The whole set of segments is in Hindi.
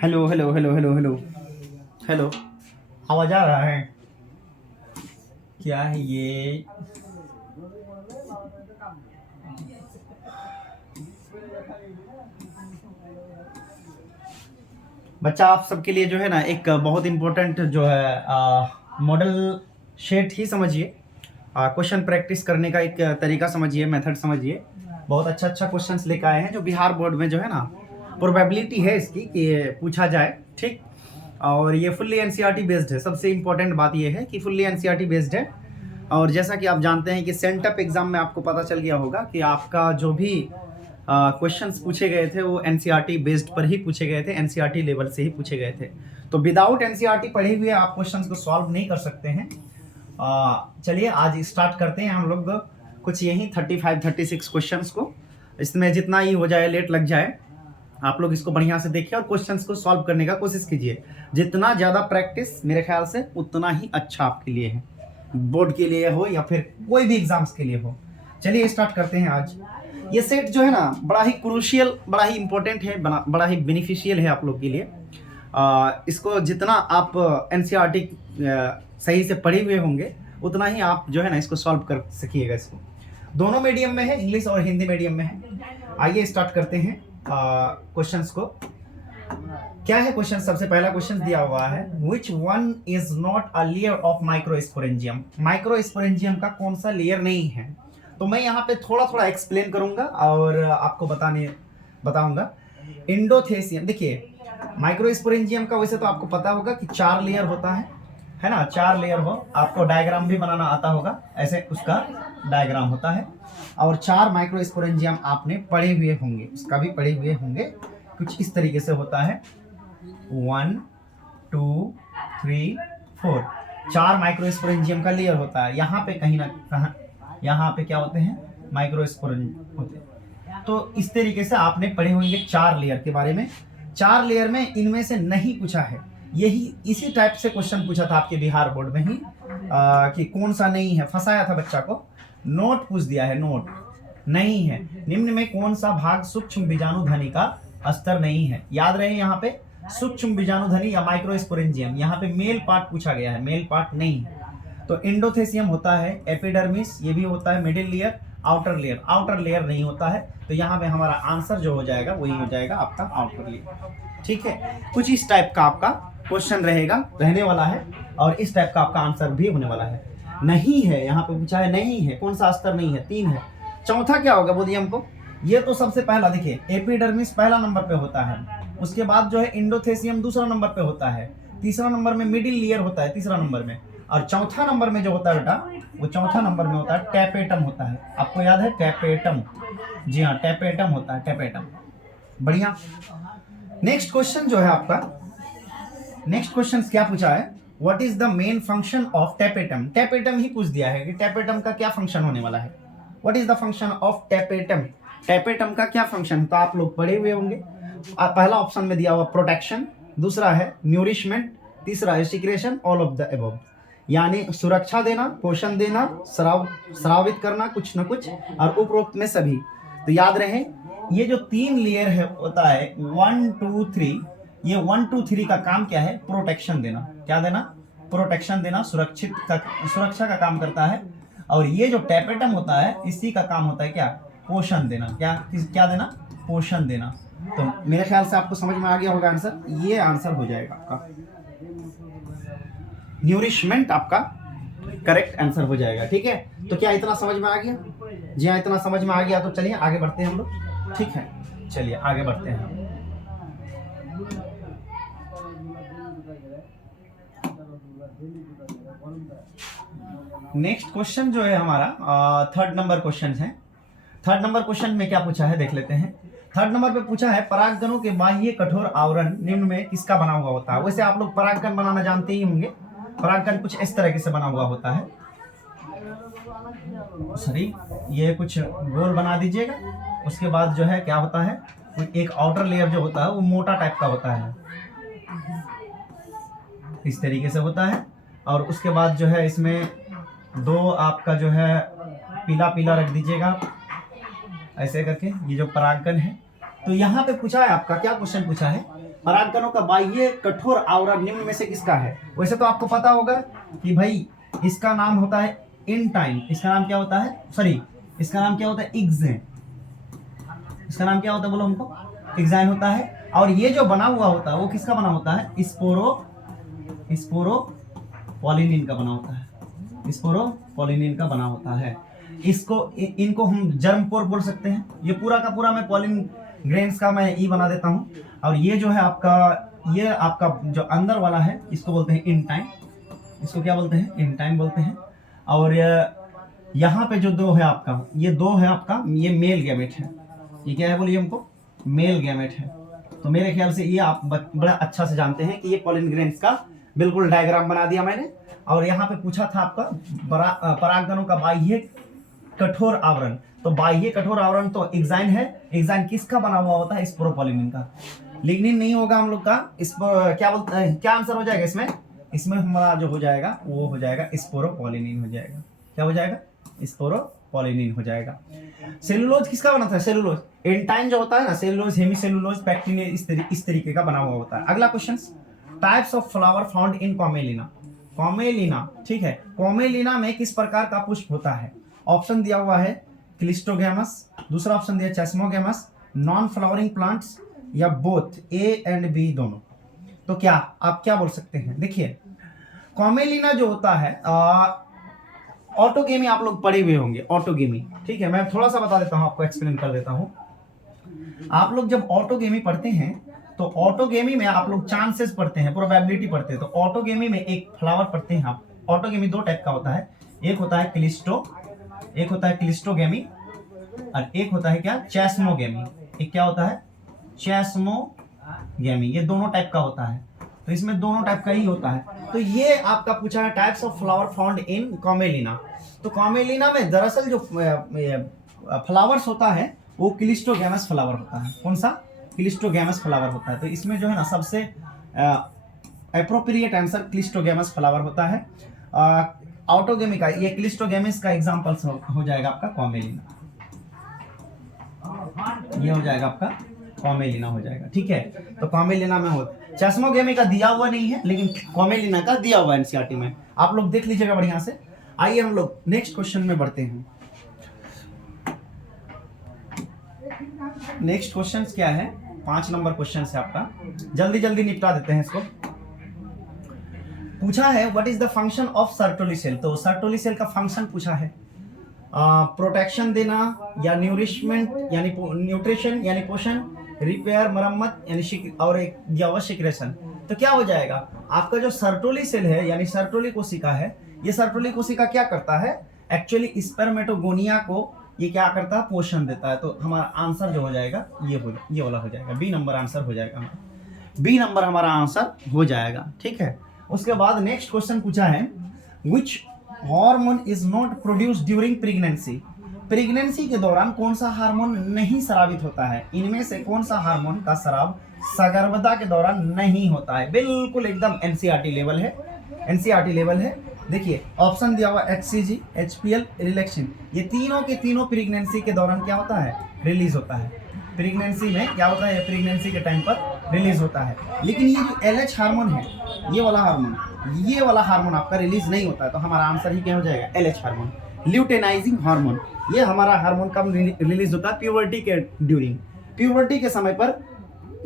Hello hello hello hello hello hello, आवाज आ रहा है? क्या है ये? बच्चा, आप सबके लिए जो है ना एक बहुत इंपॉर्टेंट जो है मॉडल शेट ही समझिए। क्वेश्चन प्रैक्टिस करने का एक तरीका समझिए, मेथड समझिए। बहुत अच्छा अच्छा क्वेश्चंस लेकर आए हैं जो बिहार बोर्ड में जो है ना प्रोबेबिलिटी है इसकी कि ये पूछा जाए। ठीक, और ये फुल्ली एनसीईआरटी बेस्ड है। सबसे इंपॉर्टेंट बात ये है कि फुल्ली एनसीईआरटी बेस्ड है। और जैसा कि आप जानते हैं कि सेंटअप एग्जाम में आपको पता चल गया होगा कि आपका जो भी क्वेश्चंस पूछे गए थे वो एनसीईआरटी बेस्ड पर ही पूछे गए थे, एनसीईआरटी लेवल से ही पूछे गए थे। तो विदाउट एनसीईआरटी पढ़े हुए आप क्वेश्चंस को सॉल्व नहीं कर सकते हैं। चलिए आज स्टार्ट करते हैं हम लोग कुछ यही 35-36 क्वेश्चंस को। इसमें जितना ही हो जाए, लेट लग जाए, आप लोग इसको बढ़िया से देखिए और क्वेश्चंस को सॉल्व करने का कोशिश कीजिए। जितना ज़्यादा प्रैक्टिस मेरे ख्याल से उतना ही अच्छा आपके लिए है, बोर्ड के लिए हो या फिर कोई भी एग्जाम्स के लिए हो। चलिए स्टार्ट करते हैं। आज ये सेट जो है ना बड़ा ही क्रूशियल, बड़ा ही इंपॉर्टेंट है, बड़ा ही बेनिफिशियल है आप लोग के लिए। इसको जितना आप एनसीईआरटी सही से पढ़े हुए होंगे उतना ही आप जो है ना इसको सॉल्व कर सकिएगा। इसको दोनों मीडियम में है, इंग्लिश और हिंदी मीडियम में है। आइए स्टार्ट करते हैं क्वेश्चंस को। क्या है क्वेश्चन? सबसे पहला क्वेश्चन दिया हुआ है, which one is not a layer of microsporangium. Microsporangium का कौन सा लेयर नहीं है? तो मैं यहाँ पे थोड़ा थोड़ा एक्सप्लेन करूंगा और आपको बताऊंगा। इंडोथेसियम, देखिए माइक्रोस्पोरेंजियम का वैसे तो आपको पता होगा कि 4 लेयर होता है ना, 4 लेयर हो। आपको डायग्राम भी बनाना आता होगा, ऐसे उसका डायग्राम होता है। और 4 माइक्रोस्पोरेंजियम आपने पढ़े हुए होंगे, उसका भी पढ़े हुए होंगे। कुछ इस तरीके से होता है, 1 2 3 4, 4 माइक्रोस्पोरेंजियम का लेयर होता है। यहाँ पे कहीं ना कहाँ यहाँ पे क्या होते हैं? माइक्रोस्पोरेंजियम होते हैं। तो इस तरीके से आपने पढ़े होंगे 4 लेयर के बारे में। 4 लेयर में इनमें से नहीं पूछा है, यही इसी टाइप से क्वेश्चन पूछा था आपके बिहार बोर्ड में ही कि कौन सा नहीं है, फंसाया था बच्चा को। नोट पूछ दिया है, नोट नहीं है। निम्न में कौन सा भाग सूक्ष्म बीजाणु ध्वनि का स्तर नहीं है? याद रहे यहाँ पे सूक्ष्म बीजाणु ध्वनि या माइक्रोस्पोरेंजियम, यहाँ पे मेल पार्ट पूछा गया है, मेल पार्ट नहीं है। तो एंडोथेसियम होता है, एपिडर्मिस ये भी होता है, मिडिल लेयर, आउटर लेयर नहीं होता है। तो यहाँ पे हमारा आंसर जो हो जाएगा वही हो जाएगा आपका आउटर लेयर। ठीक है, कुछ इस टाइप का आपका क्वेश्चन रहने वाला है और इस टाइप का आपका आंसर भी होने वाला है। नहीं है, यहाँ पे पूछा है नहीं है, कौन सा स्तर नहीं है? 3 है। चौथा क्या होगा बोलिए हमको? ये तो सबसे पहला देखिए, एपिडर्मिस पहला नंबर पे होता है, उसके बाद जो है इंडोथेसियम दूसरा नंबर पे होता है, तीसरा नंबर में मिडिल लेयर होता है, तीसरा नंबर में, और चौथा नंबर में जो होता है बेटा, वो चौथा नंबर में होता है टैपेटम होता है। आपको याद है टैपेटम? जी हाँ, टैपेटम होता है, टैपेटम। बढ़िया। नेक्स्ट क्वेश्चन जो है आपका, नेक्स्ट क्वेश्चन क्या पूछा है? What is the main function of tapetum? Tapetum ही पूछ दिया है कि टैपेटम का क्या फंक्शन होने वाला है। What is the function of tapetum? Tapetum का क्या फंक्शन? तो आप लोग पढ़े हुए होंगे। पहला ऑप्शन में दिया हुआ प्रोटेक्शन, दूसरा है न्यूरिशमेंट, तीसरा है secretion, all of the above. यानी सुरक्षा देना, पोषण देना, स्रावित करना कुछ न कुछ, और उपरोक्त में सभी। तो याद रहे ये जो 3 लेयर है होता है 1 2 3, ये 1 2 3 का काम क्या है? प्रोटेक्शन देना। क्या देना? प्रोटेक्शन देना, सुरक्षा का काम करता है। और ये जो टैपेटम होता है इसी का काम होता है क्या? पोषण देना। क्या देना? पोषण देना। तो मेरे ख्याल से आपको समझ में आ गया होगा आंसर। ये आंसर हो जाएगा आपका, न्यूरिशमेंट आपका करेक्ट आंसर हो जाएगा। ठीक है, तो क्या इतना समझ में आ गया? जी हाँ, इतना समझ में आ गया। तो चलिए आगे बढ़ते हैं हम लोग। ठीक है, चलिए आगे बढ़ते हैं। नेक्स्ट क्वेश्चन जो है हमारा 3rd नंबर क्वेश्चन है। 3rd नंबर क्वेश्चन में क्या पूछा है देख लेते हैं। 3rd नंबर पे पूछा है, परागकणों के बाह्य कठोर आवरण निम्न में किसका बना हुआ होता है? वैसे आप लोग परागकण बनाना जानते ही होंगे। परागकण कुछ इस तरीके से बना हुआ होता है। सॉरी, ये कुछ गोल बना दीजिएगा। उसके बाद जो है क्या होता है, एक आउटर लेयर जो होता है वो मोटा टाइप का होता है, इस तरीके से होता है। और उसके बाद जो है इसमें 2 आपका जो है पीला पीला रख दीजिएगा ऐसे करके, ये जो परागकण है। तो यहाँ पे पूछा है आपका क्या क्वेश्चन पूछा है परागकणों का बाह्य कठोर आवरण निम्न में से किसका है? वैसे तो आपको पता होगा कि भाई इसका नाम होता है इन टाइम। इसका नाम क्या होता है? सॉरी, इसका नाम क्या होता है? इग्जैन। इसका नाम क्या होता है बोलो हमको? इग्जैन होता है। और ये जो बना हुआ होता है वो किसका बना होता है? स्पोरोपोलिनिन का बना होता है। स्पोरोपोलिनिन का बना होता है। इनको हम जर्मपोर बोल सकते हैं। ये पूरा का पूरा मैं पॉलिन ग्रेन्स का मैं ई बना देता हूँ। और ये जो है आपका जो अंदर वाला है इसको बोलते हैं इन टाइम। इसको क्या बोलते हैं? इन टाइम बोलते हैं। और यहाँ पे जो दो है आपका, ये दो है आपका, ये मेल गैमेट है। ये क्या है बोलिए हमको? मेल गैमेट है। तो मेरे ख्याल से ये आप बड़ा अच्छा से जानते हैं कि ये पॉलिन ग्रेन्स का बिल्कुल डायग्राम बना दिया मैंने। और यहाँ पे पूछा था आपका परागकणों का बाह्य कठोर आवरण। तो बाह्य कठोर आवरण तो एग्जाइन है। एग्जाइन किसका बना हुआ होता है? स्पोरोपोलिनिन का। लिग्निन नहीं होगा हम लोग का। क्या बोलते हैं, क्या आंसर हो जाएगा इसमें? इसमें हमारा जो हो जाएगा वो हो जाएगा स्पोरोपोलिनिन हो जाएगा। क्या हो जाएगा? स्पोरोपोलिनिन हो जाएगा। सेलुलोज किसका बना था? सेलुलोज एंटाइन जो होता है ना, सेलुलोज, हेमीसेलुलोज, पैक्टिन, इस तरीके का बना हुआ होता है। अगला question, types of flower found in Commelina. Commelina, ठीक है, कॉमेलिना में किस प्रकार का पुष्प होता है? ऑप्शन दिया हुआ है क्लिस्टोगैमस, दूसरा ऑप्शन दिया चेस्मोगैमस, नॉन फ्लावरिंग प्लांट्स, या बोथ, ए एंड बी दोनों। तो क्या आप क्या बोल सकते हैं? देखिए, कॉमेलिना जो होता है ऑटोगेमी आप लोग पढ़े हुए होंगे, ऑटोगेमी, ठीक है। मैं थोड़ा सा बता देता हूं आपको, एक्सप्लेन कर देता हूं। आप लोग जब ऑटोगेमी पढ़ते हैं तो ऑटोगेमी में आप लोग चांसेस पढ़ते हैं, प्रोबेबिलिटी पढ़ते हैं। तो ऑटोगेमी में एक फ्लावर पढ़ते हैं आप। ऑटोगेमी दो टाइप का होता है, एक होता है क्लिस्टोगेमी और एक होता है क्या? चेस्मोगेमी। एक क्या होता है? चेस्मोगेमी। ये दोनों टाइप का होता है। तो इसमें दोनों टाइप का ही होता है। तो ये आपका पूछा है types of flower found in Commelina. तो कॉमेलिना में दरअसल जो फ्लावर्स होता है वो क्लिस्टोगैमस फ्लावर होता है। कौन सा? क्लिस्टोगैमस फ्लावर होता है। तो इसमें जो है ना सबसे एप्रोप्रिएट आंसर क्लिस्टोगैमस फ्लावर होता है। ऑटोगेमी का, ये क्लिस्टोगैमस का एग्जांपल हो जाएगा आपका कॉमेलिना। ये हो जाएगा आपका कॉमेलिना हो जाएगा, ठीक है। तो कॉमेलिना में हो, चेस्मोगेमी का दिया हुआ नहीं है लेकिन कॉमेलिना का दिया हुआ है एनसीईआरटी में। आप लोग देख लीजिएगा बढ़िया से। आइए हम लोग नेक्स्ट क्वेश्चन में बढ़ते हैं। नेक्स्ट क्वेश्चन क्या है? 5 नंबर क्वेश्चन है आपका, जल्दी जल्दी निपटा देते हैं इसको। पूछा है what is the function of Sertoli cell. तो सर्टोली सेल का फंक्शन पूछा है, प्रोटेक्शन देना या न्यूरिशमेंट यानी न्यूट्रिशन यानी पोषण, रिपेयर मरम्मत यानी और एक सिक्रेशन। तो क्या हो जाएगा आपका जो सर्टोली सेल है यानी सर्टोली कोशिका है, ये सर्टोली कोशिका क्या करता है? एक्चुअली स्पर्मेटोगोनिया को ये क्या करता है? पोषण देता है। तो हमारा आंसर जो हो जाएगा ये वाला हो जाएगा, बी नंबर आंसर हो जाएगा। बी नंबर हमारा आंसर हो जाएगा, ठीक है। उसके बाद नेक्स्ट क्वेश्चन पूछा है which hormone is not produced during pregnancy. Pregnancy के दौरान कौन सा हार्मोन नहीं स्रावित होता है? इनमें से कौन सा हार्मोन का स्राव सगर्भता के दौरान नहीं होता है? बिल्कुल एकदम एनसीईआरटी लेवल है, एनसीईआरटी लेवल है। देखिए ऑप्शन दिया हुआ HCG, HPL, रिलैक्सिन। ये तीनों के तीनों प्रेगनेंसी के दौरान क्या होता है? रिलीज होता है। प्रेगनेंसी में क्या होता है? प्रेगनेंसी के टाइम पर रिलीज होता है। लेकिन ये जो LH हार्मोन है, ये वाला हार्मोन आपका रिलीज नहीं होता है। तो हमारा आंसर ही क्या हो जाएगा? LH hormone, luteinising hormone. ये हमारा हार्मोन कब रिलीज होता है? प्यूबर्टी के ड्यूरिंग, प्यूबर्टी के समय पर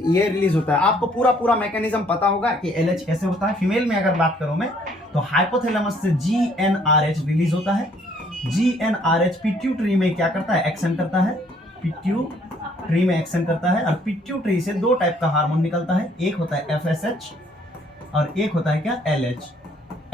ये रिलीज होता है। आपको पूरा मैकेनिज्म पता होगा कि LH कैसे होता है। फीमेल में अगर बात करूं मैं तो हाइपोथैलेमस से GnRH रिलीज होता है। GnRH पिट्यूटरी में क्या करता है? एक्शन करता है। पिट्यूटरी में एक्शन करता है और पिट्यूटरी से दो टाइप का हार्मोन निकलता है, एक होता है FSH और एक होता है क्या? LH।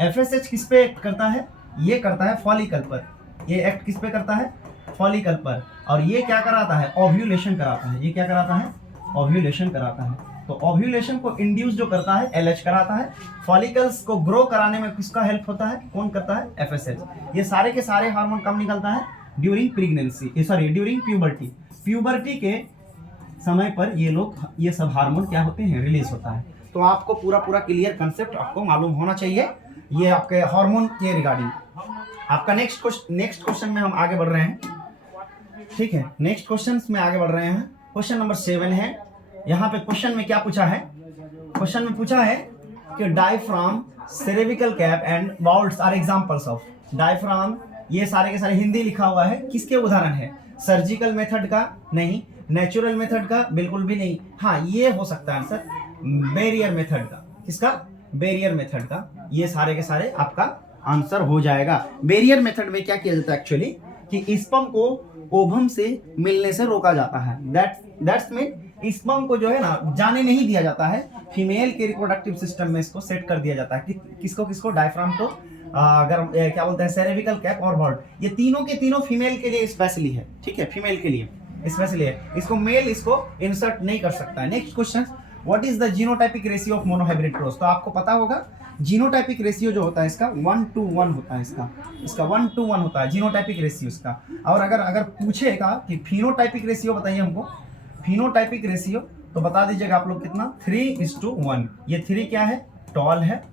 FSH किस पे एक्ट करता है? ये करता है फॉलिकल पर। ये एक्ट किस पे करता है? फॉलिकल पर। और ये क्या कराता है? ओव्यूलेशन कराता है। ये क्या कराता है? ओव्यूलेशन कराता है। तो ओव्यूलेशन को इंड्यूस जो करता है LH कराता है। फॉलिकल्स को ग्रो कराने में किसका हेल्प होता है? कौन करता है? FSH। ये सारे के सारे हार्मोन कब निकलता है? During pregnancy, sorry during puberty. Puberty के समय पर ये सब हार्मोन क्या होते हैं? रिलीज होता है। तो आपको पूरा क्लियर कंसेप्ट आपको मालूम होना चाहिए ये आपके हार्मोन के रिगार्डिंग। आपका नेक्स्ट क्वेश्चन में हम आगे बढ़ रहे हैं, ठीक है। नेक्स्ट क्वेश्चन में आगे बढ़ रहे हैं। क्वेश्चन नंबर 7 है यहाँ पे क्वेश्चन में क्या पूछा है, क्वेश्चन में पूछा है कि डायफ्राम, सेरेविकल कैप एंड बाउल्स आर एग्जांपल्स ऑफ। डायफ्राम, ये सारे के सारे हिंदी लिखा हुआ है, किसके उदाहरण है? सर्जिकल मेथड का नहीं, नेचुरल मेथड का बिल्कुल भी नहीं, हाँ ये हो सकता है आंसर बैरियर मेथड का। किसका? बैरियर मेथड का। ये सारे के सारे आपका आंसर हो जाएगा। बैरियर मेथड में क्या किया जाता है एक्चुअली कि स्पर्म को ओवम से मिलने से रोका जाता है। दैट्स मीन स्पर्म को जो है ना जाने नहीं दिया जाता है, फीमेल के रिप्रोडक्टिव सिस्टम में इसको सेट कर दिया जाता है कि किसको डायफ्राम को, अगर क्या बोलते हैं सेरेविकल कैप और बॉल्ट, ये तीनों के तीनों फीमेल के लिए स्पेशली है, ठीक है, फीमेल के लिए स्पेशली है, इसको मेल इसको इंसर्ट नहीं कर सकता है। Next question, what is the genotypic ratio of monohybrid cross? तो आपको पता होगा जीनोटाइपिक रेशियो जो होता है इसका 1:1 होता है, इसका 1:1 होता है जीनोटाइपिक रेशियो इसका। और अगर पूछेगा कि फिनोटाइपिक रेशियो बताइए हमको, फिनोटाइपिक रेशियो तो बता दीजिएगा आप लोग कितना, 3:1। ये 3 क्या है? टॉल है,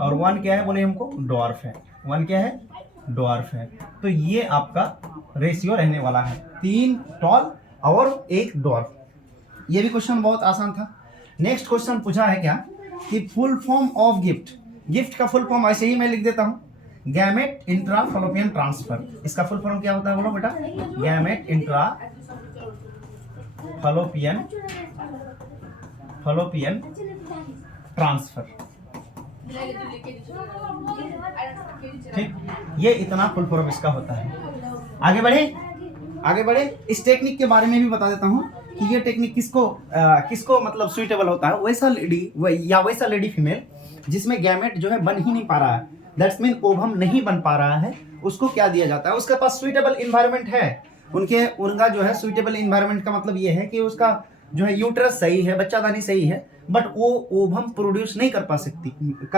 और 1 क्या है बोले हमको? डॉर्फ है। 1 क्या है? डॉर्फ है। तो ये आपका रेशियो रहने वाला है, 3 टॉल और 1 डॉर्फ। ये भी क्वेश्चन बहुत आसान था। नेक्स्ट क्वेश्चन पूछा है क्या कि full form of gift. Gift का फुल फॉर्म ऐसे ही मैं लिख देता हूं, गैमेट इंट्रा फैलोपियन ट्रांसफर। इसका फुल फॉर्म क्या होता है बोलो बेटा? Gamete intra fallopian transfer. ठीक, ये इतना फुल फॉर्म इसका होता है। आगे बढ़े इस टेक्निक के बारे में भी बता देता हूं कि ये टेक्निक किसको मतलब सुइटेबल होता है। वैसा लेडी फीमेल जिसमें गैमेट जो है बन ही नहीं पा रहा है, दैट्स मीन ओवम नहीं बन पा रहा है, उसको क्या दिया जाता है? उसके पास सुइटेबल इन्वायरमेंट है, उनका जो है सुइटेबल इन्वायरमेंट का मतलब ये है कि उसका जो है यूट्रस सही है, बच्चादानी सही है, बट वो ओवम प्रोड्यूस नहीं कर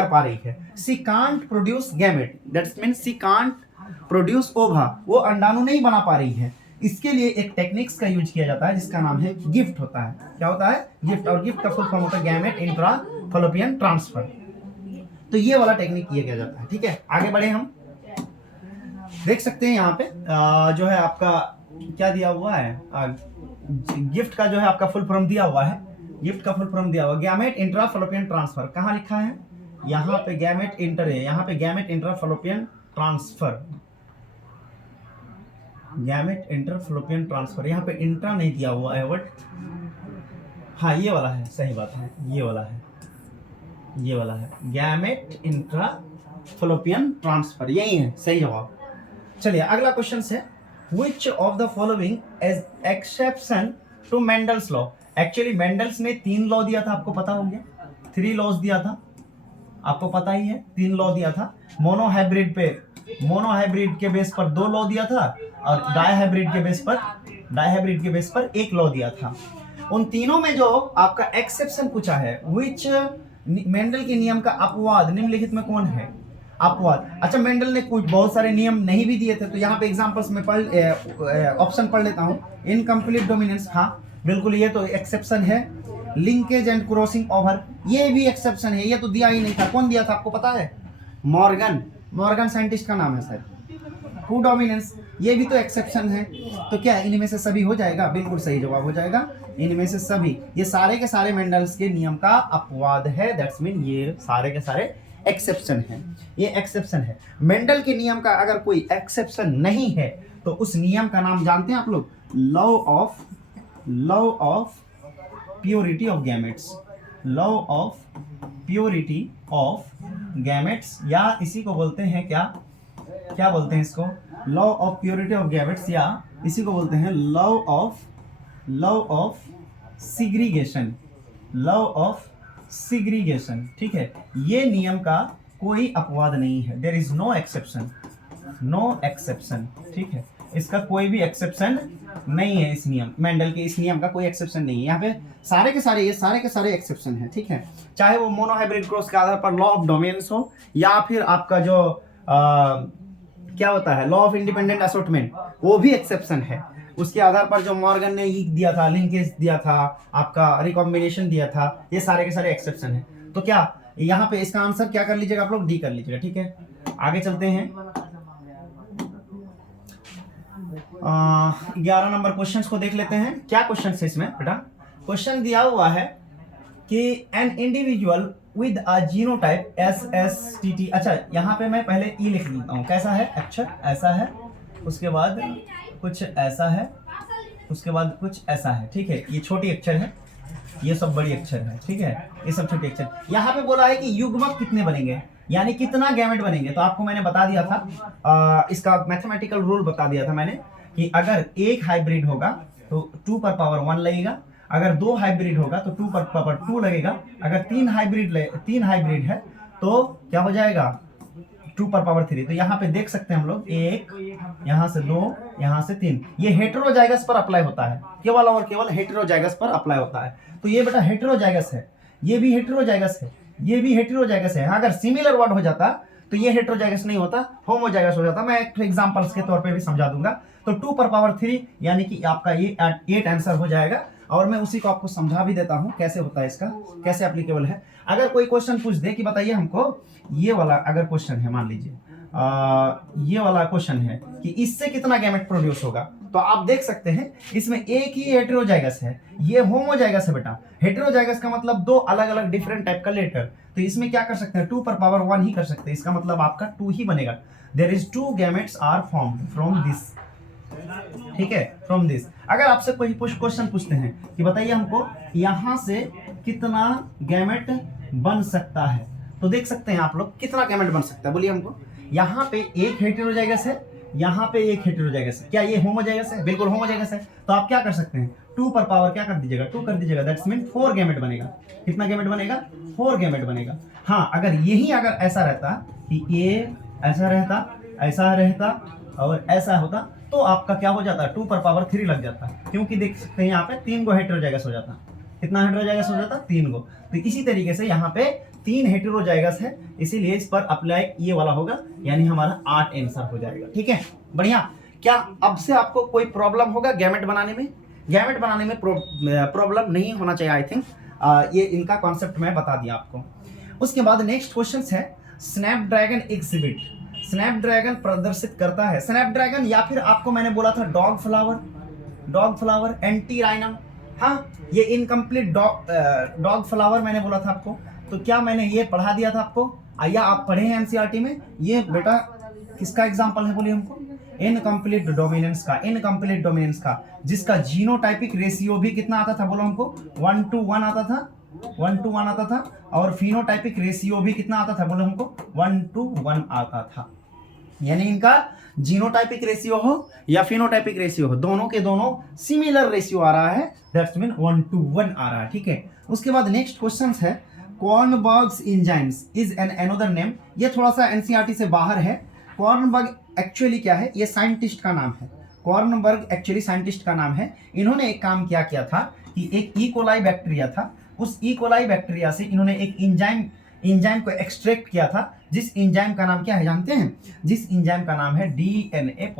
पा रही है। She can't produce gamete, that's mean she can't produce ova, वो अंडाणु नहीं बना पा रही है। इसके लिए एक टेक्निक्स का यूज किया जाता है जिसका नाम है गिफ्ट होता है। क्या होता है? गिफ्ट। और गिफ्ट का फुल फॉर्म होता है गैमेट इंट्रा फैलोपियन ट्रांसफर। तो ये वाला टेक्निक किया जाता है। ठीक है, आगे बढ़े हम देख सकते हैं यहाँ पे जो है आपका क्या दिया हुआ है, गिफ्ट का जो है आपका फुल फॉर्म दिया हुआ है। गिफ्ट का फुल फॉर्म दिया हुआ गैमेट इंट्रा फैलोपियन ट्रांसफर। कहाँ लिखा है? यहाँ पे गैमेट इंटर है, यहाँ पे gamete intra fallopian transfer, gamete inter fallopian transfer. यहाँ पे इंट्रा नहीं दिया हुआ है बट हाँ ये वाला है, सही बात है, ये वाला है गैमेट इंट्रा फैलोपियन ट्रांसफर, यही है सही जवाब। चलिए अगला क्वेश्चन है, which of the following is exception to Mendel's law? Actually Mendel's ने 3 लॉ दिया था, आपको पता हो गया, 3 लॉज दिया था, आपको पता ही है 3 लॉ दिया था। मोनोहाइब्रिड के बेस पर 2 लॉ दिया था, और डायहाइब्रिड के बेस पर 1 लॉ दिया था। उन तीनों में जो आपका एक्सेप्शन पूछा है, which मेंडल के नियम का अपवाद निम्नलिखित में कौन है? अपवाद। अच्छा, मेंडल ने कुछ बहुत सारे नियम नहीं भी दिए थे, तो यहाँ पे एग्जांपल्स में ऑप्शन पढ़ लेता हूँ। इनकम्प्लीट डोमिनेंस, हाँ बिल्कुल ये तो एक्सेप्शन है। लिंकेज एंड क्रॉसिंग ओवर, ये भी एक्सेप्शन है, ये तो दिया ही नहीं था। कौन दिया था आपको पता है? मॉर्गन साइंटिस्ट का नाम है सर। ट्रू डोमिनेंस, ये भी तो एक्सेप्शन है। तो क्या इनमें से सभी हो जाएगा? बिल्कुल सही जवाब हो जाएगा, इनमें से सभी। ये सारे के सारे मेंडल्स के नियम का अपवाद है, दैट्स मीन ये सारे के सारे एक्सेप्शन है, ये एक्सेप्शन है। मेंडल के नियम का अगर कोई एक्सेप्शन नहीं है तो उस नियम का नाम जानते हैं आप लोग? Law of purity of gametes, law of purity of gametes, या इसी को बोलते हैं क्या बोलते हैं इसको? Law of purity of gametes, या इसी को बोलते हैं law of segregation, law of segregation. ठीक है, ये नियम का कोई अपवाद नहीं है, देयर इज नो एक्सेप्शन, ठीक है, इसका कोई भी एक्सेप्शन नहीं है। इस नियम मेंडल के इस नियम का कोई एक्सेप्शन नहीं है। यहाँ पे सारे के सारे एक्सेप्शन है। ठीक है, चाहे वो मोनोहाइब्रिड क्रॉस के आधार पर लॉ ऑफ डोमेन्स हो, या फिर आपका जो क्या होता है लॉ ऑफ इंडिपेंडेंट असॉर्टमेंट, वो भी एक्सेप्शन है। उसके आधार पर जो मॉर्गन ने दिया था, लिंकेज दिया था, आपका रिकॉम्बिनेशन दिया था, ये सारे के सारे एक्सेप्शन है। तो क्या यहाँ पे इसका आंसर क्या कर लीजिएगा आप लोग? डी कर लीजिएगा। ठीक है, आगे चलते हैं। 11 नंबर क्वेश्चन को देख लेते हैं। क्या क्वेश्चन है इसमें बेटा? क्वेश्चन दिया हुआ है कि an individual with a genotype SSTT। अच्छा, यहाँ पे मैं पहले ई लिख देता हूँ। कैसा है अक्षर? ऐसा है, उसके बाद कुछ ऐसा है, उसके बाद कुछ ऐसा है। ठीक है, ये छोटी अक्षर है, ये सब बड़ी अक्षर है। ठीक है, ये सब छोटे अक्षर। यहाँ पे बोला है कि युग्मक कितने बनेंगे, यानी कितना गैमेट बनेंगे। तो आपको मैंने बता दिया था, इसका मैथमेटिकल रूल बता दिया था मैंने कि अगर एक हाइब्रिड होगा तो 2 पर पावर 1 लगेगा, अगर 2 हाइब्रिड होगा तो 2 पर पावर 2 लगेगा, अगर 3 हाइब्रिड है तो क्या हो जाएगा 2 पर पावर 3। तो यहाँ पे देख सकते हैं हम लोग 1, यहाँ से 2, यहाँ से 3। ये हेटेरोजाइगस पर अप्लाई होता है, केवल और केवल हेटेरोजाइगस पर अप्लाई होता है। तो ये बेटा हेटेरोजाइगस है, ये भी हेटेरोजाइगस है, ये भी हेटेरोजाइगस है। अगर सिमिलर वर्ड हो जाता तो ये हेटेरोजाइगस नहीं होता, होमोजाइगस हो जाता। मैं एक एग्जांपल्स के तौर पे भी समझा दूंगा। तो 2 पर पावर 3 यानी कि आपका ये 8 आंसर हो जाएगा। और मैं उसी को आपको समझा भी देता हूं कैसे होता है, इसका कैसे एप्लीकेबल है। अगर कोई क्वेश्चन पूछ दे कि बताइए हमको ये वाला अगर क्वेश्चन है, मान लीजिए ये वाला क्वेश्चन है कि इससे कितना गैमेट प्रोड्यूस होगा, तो आप देख सकते हैं इसमें एक ही हेटेरोजाइगस है, ये होमोजाइगस है बेटा। हेटेरोजाइगस का मतलब 2 अलग अलग डिफरेंट टाइप का लेटर। तो इसमें क्या कर सकते हैं 2 पर पावर 1 ही कर सकते हैं, इसका मतलब आपका 2 ही बनेगा। There is 2 gametes are formed from this. ठीक है, फ्रॉम दिस। अगर आपसे कोई क्वेश्चन पूछते हैं कि बताइए हमको यहां से कितना गैमेट बन सकता है, तो देख सकते हैं आप लोग कितना गैमेट बन सकता है, बोलिए हमको। यहाँ पे एक हेटेरोजाइगस है, यहाँ पे एक हेटेरोजाइगस है, क्या ये होमोजाइगस है? बिल्कुल होमोजाइगस है। तो आप क्या कर सकते हैं 2 पर पावर क्या कर दीजिएगा 2 कर दीजिएगा, दैट्स मीन 4 गैमेट बनेगा। कितना गैमेट बनेगा 4 गैमेट बनेगा। हाँ, अगर यही अगर ऐसा रहता कि ये ऐसा रहता और ऐसा होता तो आपका क्या हो जाता 2 पर पावर 3 लग जाता, क्योंकि देख सकते हैं यहाँ पे 3 गो हेटेरोजाइगस हो जाता। कितना हेटेरोजाइगस हो जाता 3 गो। तो इसी तरीके से यहाँ पे 3 हेटेरोजाइगस है, इसीलिए इस पर अप्लाई ये वाला होगा, यानी हमारा 8 आंसर हो जाएगा। ठीक है, बढ़िया। क्या अब से आपको कोई प्रॉब्लम होगा गैमेट बनाने में? गैमेट बनाने में प्रॉब्लम नहीं होना चाहिए। आई थिंक ये इनका कॉन्सेप्ट मैं बता दिया आपको। उसके बाद नेक्स्ट क्वेश्चन है स्नैपड्रैगन एग्जिबिट। स्नैपड्रैगन प्रदर्शित करता है, स्नैपड्रैगन या फिर आपको मैंने बोला था डॉग फ्लावर, एंटी राइनम। हाँ, ये इनकम्प्लीट डॉग फ्लावर मैंने बोला था आपको। तो क्या मैंने ये पढ़ा दिया था आपको, या आप पढ़े हैं एनसीईआरटी में? ये बेटा किसका एग्जांपल है, बोलिए हमको। इनकम्प्लीट डोमिनेंस का, जिसका जीनोटाइपिक रेशियो भी कितना आता था, बोलो हमको 1:1 आता था, 1:1 आता था। और फिनोटाइपिक रेशियो भी कितना आता था, बोलो हमको 1:1 आता था। यानी इनका जीनोटाइपिक रेशियो हो या फिनोटाइपिक रेशियो हो, दोनों के दोनों सिमिलर रेशियो आ रहा है, दैट्स मीन 1:1 आ रहा है। ठीक है, उसके बाद नेक्स्ट क्वेश्चन है Kornberg's enzymes is an another name. ये थोड़ा सा एनसीईआरटी से बाहर है। कॉर्नबर्ग एक्चुअली क्या है, ये साइंटिस्ट का नाम है। कॉर्नबर्ग एक्चुअली साइंटिस्ट का नाम है। इन्होंने एक काम किया था कि एक ई कोलाई बैक्टीरिया था, उस ई कोलाई बैक्टीरिया से इन्होंने एक एंजाइम को एक्सट्रैक्ट किया था, जिस एंजाइम का नाम क्या है जानते हैं? जिस एंजाइम का नाम है डीएनए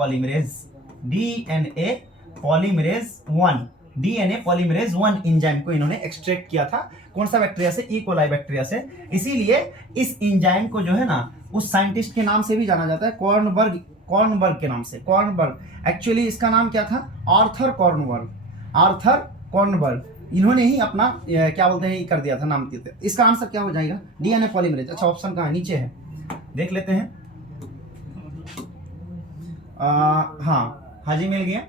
पॉलीमरेज 1 एंजाइम को इन्होंने एक्सट्रैक्ट किया था। कौन सा बैक्टीरिया से? ई कोलाई बैक्टीरिया से। इसीलिए इस एंजाइम को जो है ना उस साइंटिस्ट के नाम से भी जाना जाता है, कॉर्नबर्ग के नाम से। कॉर्नबर्ग एक्चुअली इसका नाम क्या था? Arthur Kornberg. इन्होंने ही अपना क्या बोलते हैं कर दिया था, नाम दिया था। इसका आंसर क्या हो जाएगा? DNA polymerase. अच्छा, ऑप्शन कहाँ है? नीचे है, देख लेते हैं। हाँ जी, मिल गया।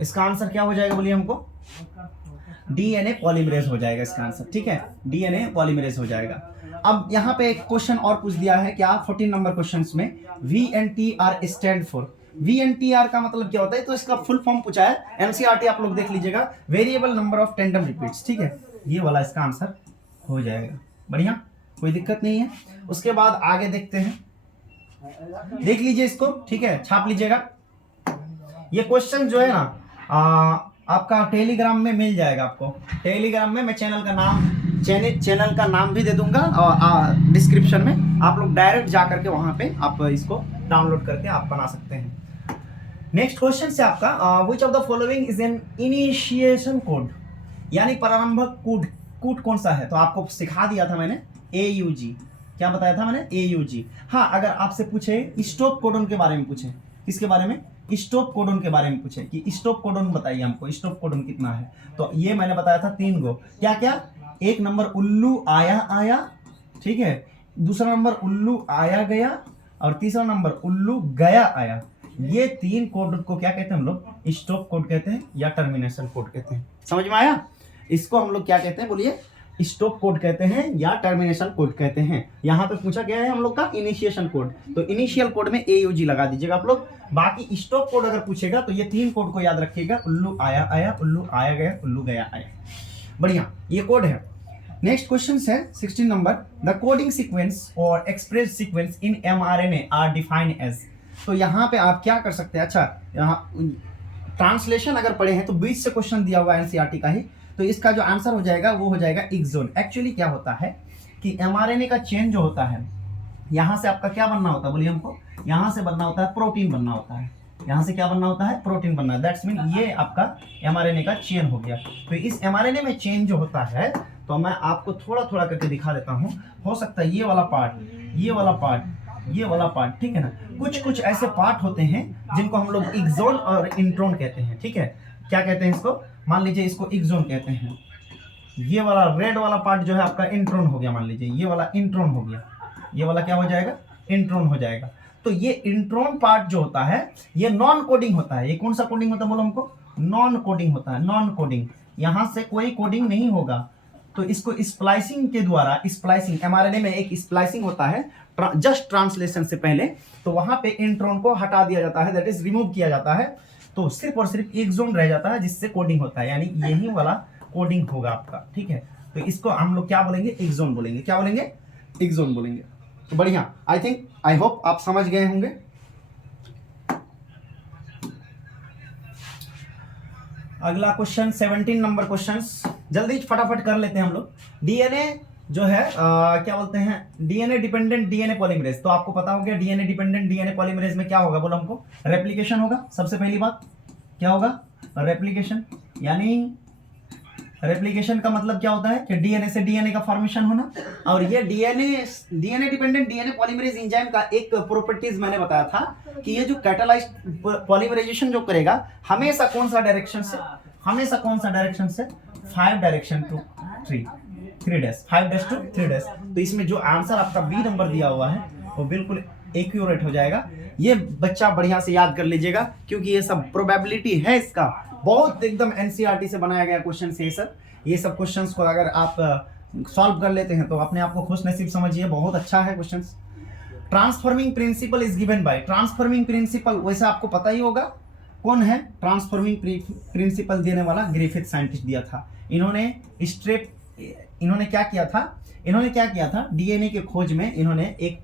इसका आंसर क्या हो जाएगा, बोलिए हमको। डीएनए पॉलीमरेज हो जाएगा इसका आंसर। ठीक है, डीएनए पॉलीमरेज हो जाएगा। अब यहाँ पे एक क्वेश्चन और पूछ दिया है क्या 14 नंबर क्वेश्चन में, VNTR स्टैंड फॉर। VNTR का मतलब क्या होता है, तो इसका फुल फॉर्म पूछा है। एनसीईआरटी आप लोग देख लीजिएगा, variable number of tandem repeats. ठीक है, ये वाला इसका आंसर हो जाएगा। बढ़िया, कोई दिक्कत नहीं है। उसके बाद आगे देखते हैं, देख लीजिए इसको। ठीक है, छाप लीजिएगा। ये क्वेश्चन जो है ना आपका टेलीग्राम में मिल जाएगा आपको। टेलीग्राम में मैं चैनल का नाम भी दे दूंगा और डिस्क्रिप्शन में। आप लोग डायरेक्ट जा करके वहां पे आप इसको डाउनलोड करके आप बना सकते हैं। नेक्स्ट क्वेश्चन से आपका which of the following is an initiation code, यानी प्रारंभक कोड कौन सा है? तो आपको सिखा दिया था मैंने AUG। क्या बताया था मैंने? AUG। हाँ, अगर आपसे पूछे स्टॉप कोडन के बारे में पूछे, किसके बारे में? स्टॉप कोडोन के बारे में पूछे कि स्टॉप कोडोन बताइए हमको, स्टॉप कोडोन कितना है, तो ये मैंने बताया था 3 गो। क्या क्या? एक नंबर उल्लू आया आया, ठीक है, दूसरा नंबर उल्लू आया गया, और तीसरा नंबर उल्लू गया आया। ये 3 कोड को क्या कहते हैं हम लोग? स्टॉप कोड कहते हैं या टर्मिनेशन कोड कहते हैं। समझ में आया? इसको हम लोग क्या कहते हैं बोलिए? स्टॉप कोड कहते हैं या टर्मिनेशन कोड कहते हैं। यहाँ पे पूछा गया है हम लोग का इनिशिएशन कोड, तो इनिशियल कोड में AUG लगा दीजिएगा आप लोग। बाकी स्टॉप कोड अगर पूछेगा तो ये 3 कोड को याद रखिएगा, उल्लू आया आया, उल्लू आया गया, उल्लू गया आया। बढ़िया, ये कोड है। नेक्स्ट क्वेश्चन है 16 नंबर, द कोडिंग सीक्वेंस और express sequence in mRNA are defined as. तो यहाँ पे आप क्या कर सकते हैं? अच्छा, यहाँ ट्रांसलेशन अगर पढ़े हैं तो बीच से क्वेश्चन दिया हुआ है NCERT का ही, तो इसका जो आंसर हो जाएगा वो हो जाएगा एक्सोन। एक्चुअली क्या होता है कि mRNA का चेन जो होता है, यहाँ से आपका क्या बनना होता है बोलिए हमको? यहाँ से बनना होता है प्रोटीन बनना होता है। यहाँ से क्या बनना होता है? प्रोटीन बनना है। दैट्स मीन ये आपका mRNA का चेन हो गया। तो इस mRNA में चेन जो होता है, तो मैं आपको थोड़ा थोड़ा करके दिखा देता हूँ। हो सकता है ये वाला पार्ट, ये वाला पार्ट, ये वाला पार्ट, ठीक है ना। कुछ कुछ ऐसे पार्ट होते हैं जिनको हम लोग एक्सोन और इंट्रोन कहते हैं, ठीक है। क्या कहते हैं इसको? मान लीजिए इसको एक्सोन कहते हैं। ये वाला रेड वाला पार्ट जो है आपका इंट्रोन हो गया, मान लीजिए ये वाला इंट्रोन हो गया, ये वाला क्या हो जाएगा? इंट्रोन हो जाएगा। तो ये इंट्रोन पार्ट जो होता है ये नॉन कोडिंग होता है। ये कौन सा कोडिंग होता है बोलो हमको? नॉन कोडिंग होता है, नॉन कोडिंग। यहाँ से कोई कोडिंग नहीं होगा। तो इसको स्प्लाइसिंग के द्वारा, स्प्लाइसिंग mRNA में एक स्प्लाइसिंग होता है जस्ट ट्रांसलेशन से पहले, तो वहां पे इंट्रोन को हटा दिया जाता है, दैट इज रिमूव किया जाता है। तो सिर्फ और सिर्फ एक्सोन रह जाता है जिससे कोडिंग होता है, यानी यही वाला कोडिंग होगा आपका, ठीक है। तो इसको हम लोग क्या बोलेंगे? एक्सोन बोलेंगे। क्या बोलेंगे? एक्सोन बोलेंगे। तो बढ़िया, आई होप आप समझ गए होंगे। अगला क्वेश्चन 17 नंबर क्वेश्चन, जल्दी फटाफट कर लेते हैं हम लोग। डीएनए जो है क्या बोलते हैं? DNA dependent DNA polymerase. तो आपको पता हो गया डीएनए डिपेंडेंट डीएनए पॉलीमरेज में क्या होगा बोलो हमको? रेप्लिकेशन होगा। सबसे पहली बात क्या होगा? रेप्लिकेशन। यानी रेप्लिकेशन का मतलब क्या होता है कि डीएनए से डीएनए का फॉर्मेशन होना। और ये DNA dependent DNA polymerase enzyme का एक प्रॉपर्टीज मैंने बताया था कि ये जो कैटालाइज्ड पॉलीमराइजेशन जो करेगा हमेशा कौन सा डायरेक्शन से? हमेशा कौन सा डायरेक्शन से? 5 direction to 3 dash, 5 dash to 3 dash. तो इसमें जो आंसर आपका बी नंबर दिया हुआ है वो बिल्कुल एक्यूरेट हो जाएगा। ये बच्चा बढ़िया से याद कर लीजिएगा क्योंकि ये सब प्रोबेबिलिटी है इसका, बहुत एकदम NCERT से बनाया गया क्वेश्चन है ये सब क्वेश्चंस को अगर आप सॉल्व कर लेते हैं तो अपने आप को खुश नसीब समझिए, बहुत अच्छा है question. Transforming principle is given by, transforming principle वैसे आपको पता ही होगा कौन है ट्रांसफॉर्मिंग प्रिंसिपल देने वाला? ग्रिफिथ साइंटिस्ट दिया था। इन्होंने क्या किया था डीएनए के खोज में इन्होंने एक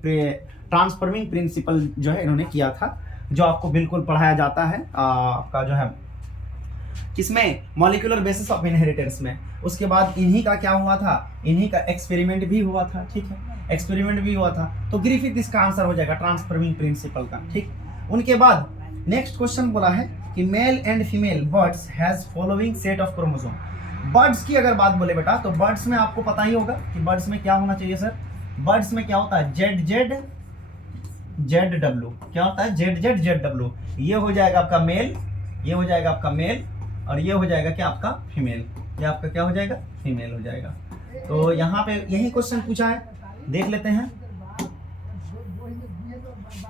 ट्रांसफॉर्मिंग प्रिंसिपल जो है इन्होंने किया था, जो आपको बिल्कुल पढ़ाया जाता है आपका जो है किसमें? मॉलिक्यूलर बेसिस ऑफ इनहेरिटेंस में। उसके बाद इन्हीं का क्या हुआ था? इन्हीं का एक्सपेरिमेंट भी हुआ था, ठीक है, एक्सपेरिमेंट भी हुआ था। तो ग्रिफिथ इसका आंसर हो जाएगा ट्रांसफॉर्मिंग प्रिंसिपल का, ठीक। उनके बाद नेक्स्ट क्वेश्चन बोला है कि male and female birds has following set of chromosome. Birds की अगर बात बोले बेटा तो बर्ड्स में आपको पता ही होगा कि बर्ड्स में क्या होना चाहिए सर? बर्ड्स में क्या होता है? ZZ क्या होता है? ZZ ये हो जाएगा आपका मेल, ये हो जाएगा आपका मेल, और ये हो जाएगा क्या आपका? फीमेल। ये आपका क्या हो जाएगा? फीमेल हो जाएगा। तो यहाँ पे यही क्वेश्चन पूछा है, देख लेते हैं।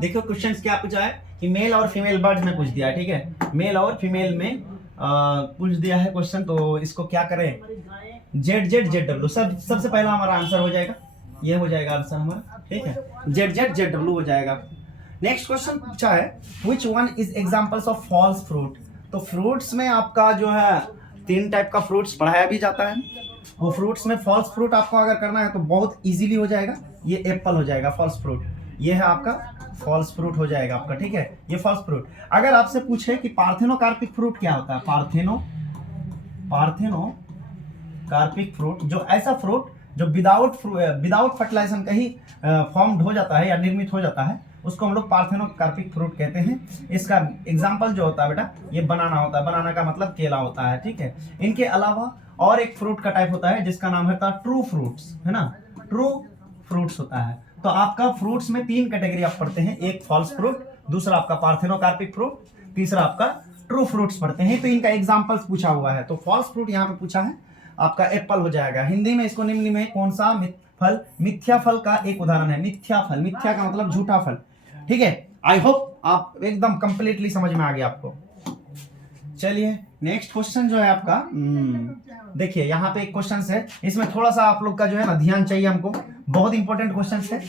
देखो क्वेश्चन क्या पूछा है कि मेल और फीमेल बर्ड्स में पूछ दिया है, ठीक है, मेल और फीमेल में पूछ दिया है क्वेश्चन। तो इसको क्या करें? ZZ सबसे पहला हमारा आंसर हो जाएगा, ये हो जाएगा आंसर हमारा, ठीक है, ZZ हो जाएगा। नेक्स्ट क्वेश्चन पूछा है which one is examples of false fruit. तो फ्रूट्स में आपका जो है 3 टाइप का फ्रूट्स पढ़ाया भी जाता है। वो फ्रूट्स में फॉल्स फ्रूट आपको अगर करना है तो बहुत इजीली हो जाएगा। ये एप्पल हो जाएगा फॉल्स फ्रूट, ये है आपका फॉल्स फ्रूट हो जाएगा आपका, ठीक है, ये फॉल्स फ्रूट। अगर आपसे पूछे कि पार्थेनोकार्पिक फ्रूट क्या होता है? पार्थेनोकार्पिक फ्रूट जो ऐसा फ्रूट जो विदाउट फर्टिलाइजेशन का ही फॉर्म्ड हो जाता है या निर्मित हो जाता है, उसको हम लोग पार्थेनोकार्पिक फ्रूट कहते हैं। इसका एग्जाम्पल जो होता है बेटा ये बनाना होता है, बनाना का मतलब केला होता है, ठीक है। इनके अलावा और एक फ्रूट का टाइप होता है जिसका नाम होता है ट्रू फ्रूट्स, है ना, ट्रू फ्रूट्स होता है। तो आपका फ्रूट्स में 3 कैटेगरी आप पढ़ते हैं, एक फॉल्स फ्रूट, दूसरा आपका पार्थेनोकार्पिक फ्रूट, तीसरा आपका ट्रू फ्रूट्स पढ़ते हैं। तो इनका एग्जाम्पल्स पूछा हुआ है, तो फॉल्स फ्रूट यहाँ पे पूछा है, आपका एप्पल हो जाएगा। हिंदी में इसको निम्न में कौन सा फल मिथ्या फल का एक उदाहरण है? मिथ्या फल, मिथ्या का मतलब झूठा फल। ठीक है, आई होप आप एकदम कंप्लीटली समझ में आ गया आपको। चलिए नेक्स्ट क्वेश्चन जो है आपका, देखिए यहाँ पे एक क्वेश्चन है, इसमें थोड़ा सा आप लोग का जो है ना ध्यान चाहिए हमको, बहुत इंपॉर्टेंट क्वेश्चन है।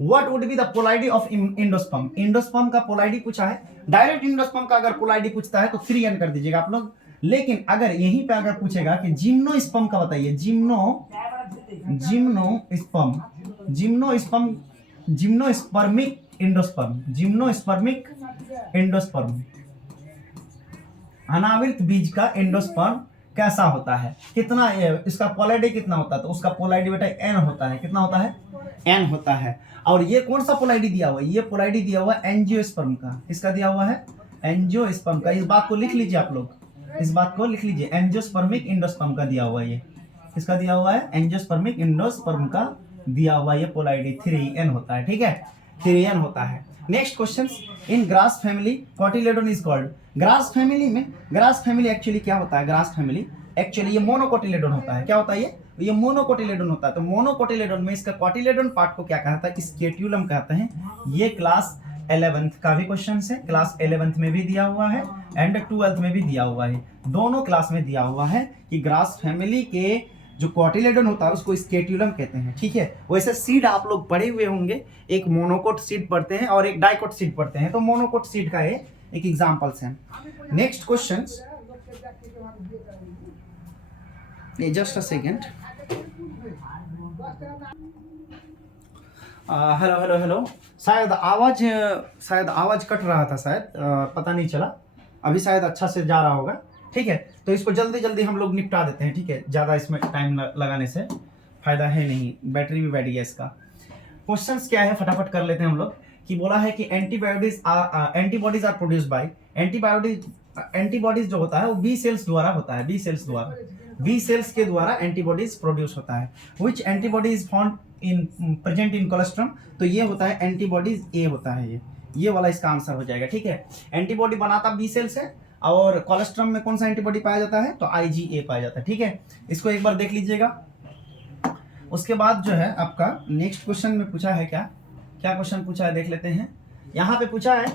What would be the ploidy of endosperm? Endosperm का पोलाइटी पूछा है। डायरेक्ट एंडोस्पर्म का अगर पोलाइटी पूछता है तो 3n कर दीजिएगा आप लोग, लेकिन अगर यहीं पे अगर पूछेगा कि जिम्नोस्पर्म का बताइए, जिम्नोस्पर्मिक एंडोस्पर्म, अनावृत बीज का एंडोस्पर्म कैसा होता है, कितना इसका पोलैरिटी कितना होता है? तो उसका पोलैरिटी बेटा n होता है। कितना होता है? n होता है। और ये कौन सा पोलैरिटी दिया हुआ है? ये पोलैरिटी दिया हुआ है एंजियोस्पर्म का। किसका दिया हुआ है? एंजियोस्पर्म का। इस बात को लिख लीजिए आप लोग, इस बात को लिख लीजिए, एंजियोस्पर्मिक एंडोस्पर्म का दिया हुआ है। ये किसका दिया हुआ है? एंजियोस्पर्मिक एंडोस्पर्म का दिया हुआ ये पोलैरिटी 3n होता है। ठीक है, 3n होता है। Next question, in grass family cotyledon is called. Grass family में, ग्रास फैमिली एक्चुअली क्या होता है? ग्रास फैमिली एक्चुअली ये मोनोकोटिलेडोन होता है। क्या होता है ये मोनोकोटिलेडोन होता है। तो मोनोकोटिलेडोन में इसका कोटिलेडोन पार्ट को क्या कहता है? स्केट्यूलम कहते हैं। ये क्लास 11th का भी क्वेश्चन है, क्लास 11th में भी दिया हुआ है एंड 12th में भी दिया हुआ है, दोनों क्लास में दिया हुआ है कि ग्रास फैमिली के जो कोटिलेडोन होता है उसको स्केट्यूलम कहते हैं। ठीक है, वैसे सीड आप लोग पढ़े हुए होंगे, एक मोनोकोट सीड पढ़ते हैं और एक डाइकोट सीड पढ़ते हैं, तो मोनोकोट सीड का एक एग्जांपल्स है। Next question, just a second, hello hello hello, शायद आवाज कट रहा था, शायद पता नहीं चला, अभी शायद अच्छा से जा रहा होगा। ठीक है, तो इसको जल्दी जल्दी हम लोग निपटा देते हैं। ठीक है, ज़्यादा इसमें टाइम लगाने से फायदा है नहीं, बैटरी भी बैठ गया इसका। क्वेश्चंस क्या है फटाफट कर लेते हैं हम लोग। कि बोला है कि antibodies are produced by, antibodies जो होता है वो बी सेल्स द्वारा होता है, बी सेल्स के द्वारा एंटीबॉडीज प्रोड्यूस होता है। Which antibody is found in present in colostrum? तो ये होता है एंटीबॉडीज ए होता है, ये वाला इसका आंसर हो जाएगा। ठीक है, एंटीबॉडी बनाता बी सेल्स है और कोलेस्ट्रम में कौन सा एंटीबॉडी पाया जाता है? तो IgA पाया जाता है। ठीक है, इसको एक बार देख लीजिएगा। उसके बाद जो है आपका नेक्स्ट क्वेश्चन में पूछा है, क्या क्वेश्चन पूछा है देख लेते हैं। यहाँ पे पूछा है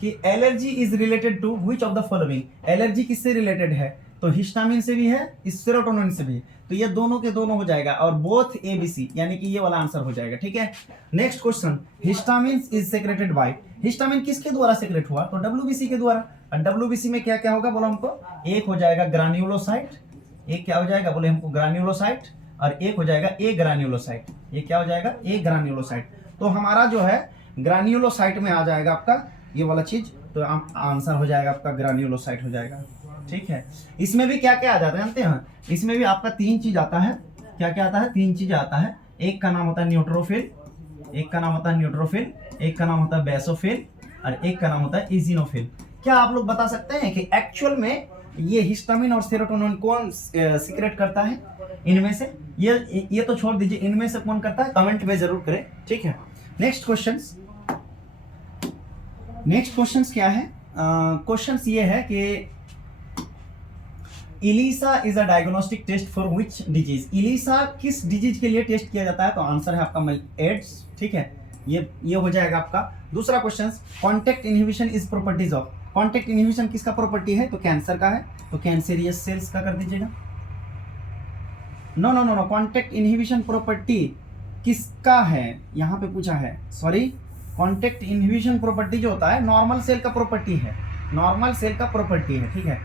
कि allergy is related to which of the following? Allergy किससे रिलेटेड है? तो हिस्टामिन से भी है, सेरोटोनिन से भी, तो ये दोनों के दोनों हो जाएगा और बोथ ABC, यानी कि ये वाला आंसर हो जाएगा। ठीक है, next question, histamine is secreted bye, histamine किसके द्वारा सेक्रेट हुआ? तो WBC के द्वारा। और WBC में क्या क्या होगा बोलो हमको? एक हो जाएगा ग्रान्यूलोसाइट, एक क्या हो जाएगा बोले हमको? ग्रान्यूलोसाइट, और एक हो जाएगा ए ग्रान्यूलोसाइट। ये क्या हो जाएगा? ए ग्रान्यूलोसाइट। तो हमारा जो है ग्रान्यूलोसाइट में आ जाएगा आपका ये वाला चीज, तो आंसर हो जाएगा आपका ग्रान्यूलोसाइट हो जाएगा। ठीक है, इसमें भी क्या क्या आ जाता है जानते हैं? इसमें भी आपका 3 चीज आता है। क्या क्या आता है? 3 चीज आता है। एक का नाम होता है न्यूट्रोफिल, एक का नाम होता है न्यूट्रोफिल, एक का नाम होता है बेसोफिल, और एक का नाम होता है इजिनोफिल। क्या आप लोग बता सकते हैं कि एक्चुअल में ये हिस्टामिन और सेरोटोनिन कौन सीक्रेट करता है इनमें से? ये तो छोड़ दीजिए, इनमें से कौन करता है? कमेंट में जरूर करें। ठीक है, नेक्स्ट क्वेश्चंस क्या है? क्वेश्चंस ये है कि ELISA is a diagnostic test for which disease? ELISA किस डिजीज के लिए टेस्ट किया जाता है? तो आंसर है आपका एड्स। ठीक है, ये हो जाएगा आपका। दूसरा question, contact inhibition is properties of, contact inhibition किसका प्रॉपर्टी है? तो कैंसर का है, तो कैंसरियस सेल्स का कर दीजिएगा। नो, कॉन्टैक्ट इनहिबिशन प्रॉपर्टी किसका है यहाँ पे पूछा है, सॉरी, कॉन्टैक्ट इनहिबिशन प्रॉपर्टी जो होता है नॉर्मल सेल का प्रॉपर्टी है, नॉर्मल सेल का प्रॉपर्टी है। ठीक है,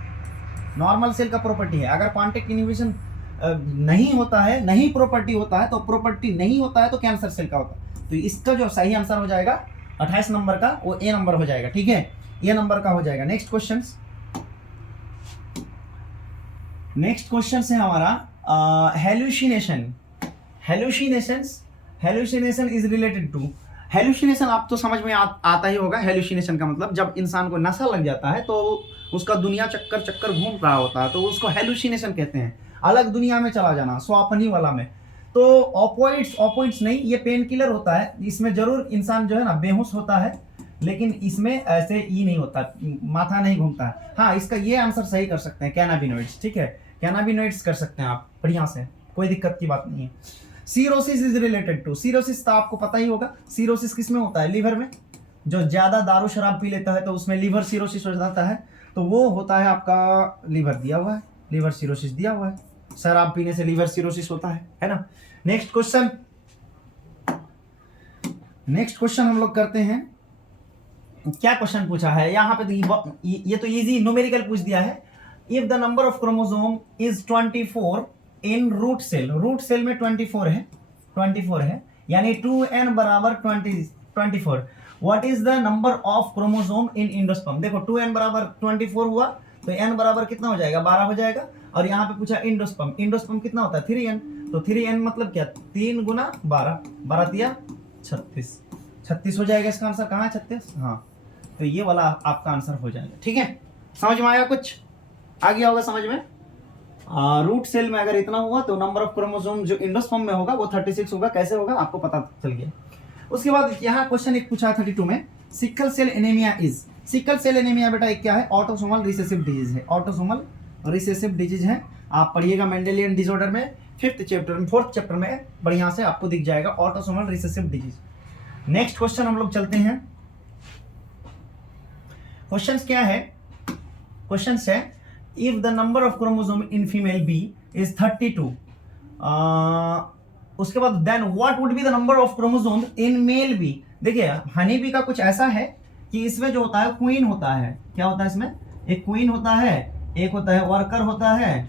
नॉर्मल सेल का प्रॉपर्टी है। अगर कॉन्टैक्ट इनहिबिशन नहीं होता है, नहीं प्रॉपर्टी होता है, तो प्रॉपर्टी नहीं होता है तो कैंसर सेल का होता है। तो इसका जो सही आंसर हो जाएगा 28 नंबर का, वो ए नंबर हो जाएगा। ठीक है, ए नंबर का हो जाएगा। नेक्स्ट क्वेश्चन है हमारा hallucination is related to, hallucination आप तो समझ में आता ही होगा। हेलुसिनेशन का मतलब जब इंसान को नशा लग जाता है तो उसका दुनिया चक्कर घूम रहा होता है, तो उसको हेलुसिनेशन कहते हैं, अलग दुनिया में चला जाना, स्वापनी वाला में। तो ऑपोइड्स नहीं, ये पेन किलर होता है, इसमें जरूर इंसान जो है ना बेहोश होता है, लेकिन इसमें ऐसे ई नहीं होता, माथा नहीं घूमता है। हाँ, इसका ये आंसर सही कर सकते हैं, कैनाबिनोइड्स। ठीक है, कैनाबिनोइड्स कर सकते हैं आप बढ़िया से, कोई दिक्कत की बात नहीं है। Cirrhosis is related to, cirrhosis तो आपको पता ही होगा, सीरोसिस किस में होता है? लीवर में। जो ज्यादा दारू शराब पी लेता है तो उसमें लीवर सीरोसिस हो जाता है, तो वो होता है आपका लीवर दिया हुआ है, लीवर सीरोसिस दिया हुआ है, शराब पीने से लीवर सीरोसिस होता है ना। नेक्स्ट क्वेश्चन, हम लोग करते हैं। क्या क्वेश्चन पूछा है यहाँ पे? ये तो इजी न्यूमेरिकल पूछ दिया है। If the number of chromosome is 24 in root cell, root cell में 24 है, 24 है, यानी 2n बराबर 24। What is the number of chromosome in endosperm? देखो 2n बराबर 24 हुआ तो n बराबर कितना हो जाएगा? 12 हो जाएगा। और यहाँ पे पूछा इंडोस्पर्म, इंडोस्पर्म कितना होता है? 3n, तो 3n मतलब क्या? 3 गुना 12, 12 तिया 36, 36 हो जाएगा इसका आंसर। कहाँ है 36? हाँ, तो ये वाला आपका आंसर हो जाएगा। ठीक है, समझ में आया? कुछ आ गया होगा समझ में। रूट सेल में अगर इतना हुआ तो नंबर ऑफ क्रोमोसोम जो इंडोस्पर्म में होगा वो 36 होगा। कैसे होगा आपको पता चल गया। उसके बाद यहाँ क्वेश्चन एक पूछा 32 में, sickle cell anaemia is, sickle cell anaemia बेटा एक क्या है? ऑटोसोमल रिसेसिव डिजीज है, ऑटोसोमल रिसेसिव डिजीज है। आप पढ़िएगा मेंडेलियन डिसऑर्डर में 5th चैप्टर में, 4th चैप्टर में बढ़िया से आपको दिख जाएगा autosomal recessive disease. Next question हम लोग चलते हैं। क्वेश्चंस क्या है? क्वेश्चंस है, if the number of chromosome in female bee is 32, उसके बाद then what would be the number of chromosome in male bee. देखिए हनी बी का कुछ ऐसा है कि इसमें जो होता है क्वीन होता है। क्या होता है इसमें? एक क्वीन होता है, एक होता है वर्कर होता है,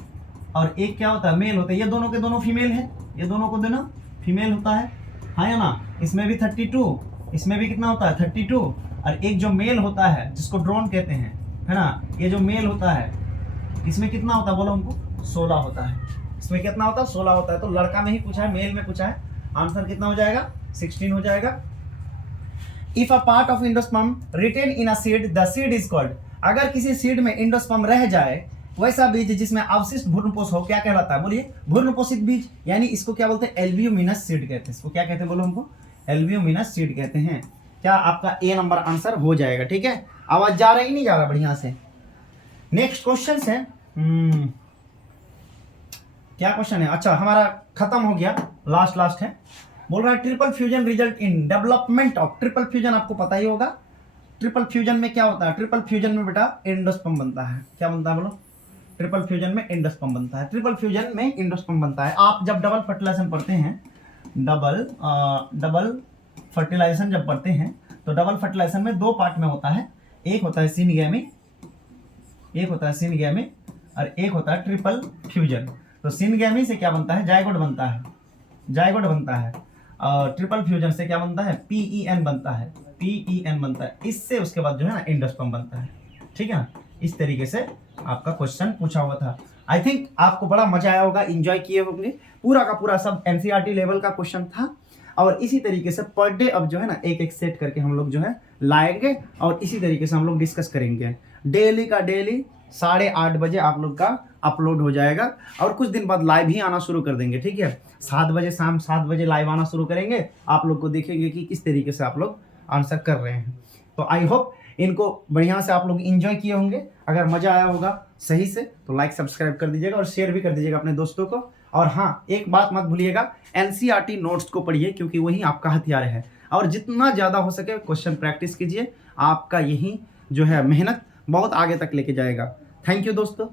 और एक क्या होता है? मेल होता है। ये दोनों के दोनों फीमेल है, ये दोनों को दोनों फीमेल होता है, हाँ या ना? इसमें भी 32, इसमें भी कितना होता है? 32। और एक जो मेल होता है जिसको ड्रोन कहते हैं, है ना, ये जो मेल होता है इसमें कितना होता है बोलो हमको? 16 होता है। इसमें कितना होता है? 16 होता है। तो लड़का में ही पूछा है, मेल में पूछा है, आंसर कितना हो जाएगा? 16 हो जाएगा। If a part of endosperm retain in a seed, the seed is called. अगर किसी सीड में इंडोस्पर्म रह जाए, वैसा बीज जिसमें अवशिष्ट भ्रूणपोष हो, क्या कहलाता है? बोलिए, भ्रूणपोषित बीज, यानी इसको क्या बोलते हैं? एल्ब्यूमिनस सीड कहते हैं। इसको क्या कहते हैं बोलो हमको? एल्ब्यूमिनस सीड कहते हैं। क्या आपका ए नंबर आंसर हो जाएगा। ठीक है, आवाज जा रहा ही नहीं जा रहा बढ़िया से। नेक्स्ट क्वेश्चन है, क्या क्वेश्चन है? अच्छा हमारा खत्म हो गया, लास्ट है। बोल रहा है triple fusion result in development of, triple fusion आपको पता ही होगा। ट्रिपल फ्यूजन में क्या होता है? ट्रिपल फ्यूजन में बेटा एंडोस्पर्म बनता है। क्या बनता है बोलो? ट्रिपल फ्यूजन में एंडोस्पर्म बनता है। ट्रिपल फ्यूजन में एंडोस्पर्म बनता है। आप जब डबल फर्टिलाइजेशन पढ़ते हैं, डबल फर्टिलाइजेशन जब पढ़ते हैं तो डबल फर्टिलाइजेशन में 2 पार्ट में होता है। एक होता है सिनगैमी, एक होता है सिनगैमी, और एक होता है ट्रिपल फ्यूजन। तो सिनगैमी से क्या बनता है? जायगोट बनता है, जायगोट बनता है। और ट्रिपल फ्यूजन से क्या बनता है? PEN बनता है, PEN बनता है। इससे उसके बाद जो है ना एंडोस्पर्म बनता है। ठीक है ना, इस तरीके से आपका क्वेश्चन पूछा हुआ था। आई थिंक आपको बड़ा मजा आया होगा, एंजॉय किए होंगे। पूरा का पूरा सब NCERT लेवल का क्वेश्चन था। और इसी तरीके से पर डे अब जो है ना एक एक सेट करके हम लोग जो है लाएंगे, और इसी तरीके से हम लोग डिस्कस करेंगे। डेली का डेली 8:30 बजे आप लोग का अपलोड हो जाएगा, और कुछ दिन बाद लाइव ही आना शुरू कर देंगे। ठीक है, 7 बजे, शाम 7 बजे लाइव आना शुरू करेंगे। आप लोग को देखेंगे कि किस तरीके से आप लोग आंसर कर रहे हैं। तो आई होप इनको बढ़िया से आप लोग इंजॉय किए होंगे। अगर मजा आया होगा सही से तो लाइक सब्सक्राइब कर दीजिएगा और शेयर भी कर दीजिएगा अपने दोस्तों को। और हाँ, एक बात मत भूलिएगा, NCERT नोट्स को पढ़िए, क्योंकि वही आपका हथियार है। और जितना ज़्यादा हो सके क्वेश्चन प्रैक्टिस कीजिए, आपका यही जो है मेहनत बहुत आगे तक लेके जाएगा। थैंक यू दोस्तों।